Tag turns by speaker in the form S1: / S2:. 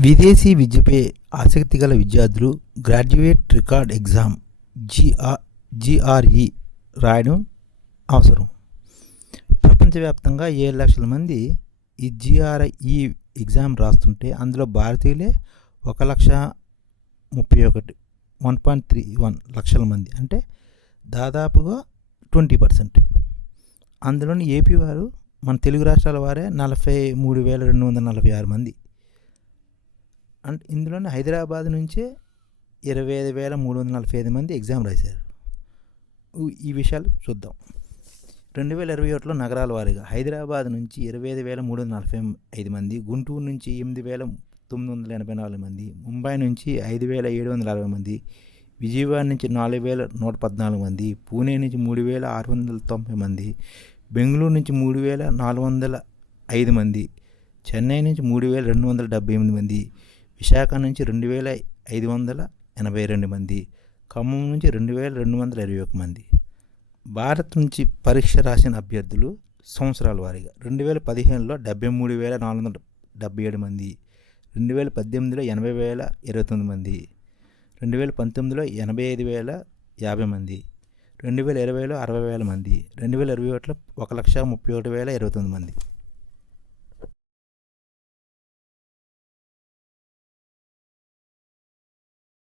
S1: విదేశీ విద్యపై ఆసక్తి గల విద్యార్థులు graduate record exam GR GRE రాయడం అవసరం. ప్రపంచవ్యాప్తంగా ఏడు లక్షల మంది ఈ జిఆర్ఈ ఎగ్జామ్ రాస్తుంటే అందులో భారతీయులే ఒక లక్ష ముప్పై ఒకటి వన్ పాయింట్ త్రీ వన్ లక్షల మంది. అంటే దాదాపుగా ట్వంటీ పర్సెంట్. అందులోని ఏపీ వారు మన తెలుగు రాష్ట్రాల వారే నలభై మూడు వేల రెండు వందల నలభై ఆరు మంది. అంటే ఇందులోనే హైదరాబాద్ నుంచే ఇరవై ఐదు వేల మూడు వందల నలభై ఐదు మంది ఎగ్జామ్ రాశారు. ఈ- విషయాలు చూద్దాం. రెండు వేల ఇరవై ఒకటిలో నగరాల వారీగా హైదరాబాద్ నుంచి ఇరవై ఐదు వేల మూడు వందల నలభై ఐదు మంది గుంటూరు నుంచి ఎనిమిది వేల తొమ్మిది వందల ఎనభై నాలుగు మంది ముంబై నుంచి ఐదు వేల ఏడు వందల అరవై మంది విజయవాడ నుంచి నాలుగు వేల నూట పద్నాలుగు మంది పూణే నుంచి మూడు వేల ఆరు వందల తొంభై మంది బెంగళూరు నుంచి మూడు వేల నాలుగు వందల ఐదు మంది చెన్నై నుంచి మూడు వేల రెండు వందల డెబ్బై ఎనిమిది మంది విశాఖ నుంచి రెండు వేల ఐదు వందల ఎనభై రెండు మంది ఖమ్మం నుంచి రెండు వేల రెండు వందల ఇరవై ఒక మంది. భారత్ నుంచి పరీక్ష రాసిన అభ్యర్థులు సంవత్సరాల వారీగా రెండు వేల పదిహేనులో డెబ్బై మూడు వేల నాలుగు వందల డెబ్బై ఏడు మంది రెండు వేల పద్దెనిమిదిలో ఎనభై వేల ఇరవై తొమ్మిది మంది రెండు వేల పంతొమ్మిదిలో ఎనభై ఐదు వేల యాభై మంది రెండు వేల ఇరవైలో అరవై వేల మంది రెండు వేల ఇరవై ఒకటిలో ఒక లక్ష ముప్పై ఒకటి వేల ఇరవై తొమ్మిది మంది.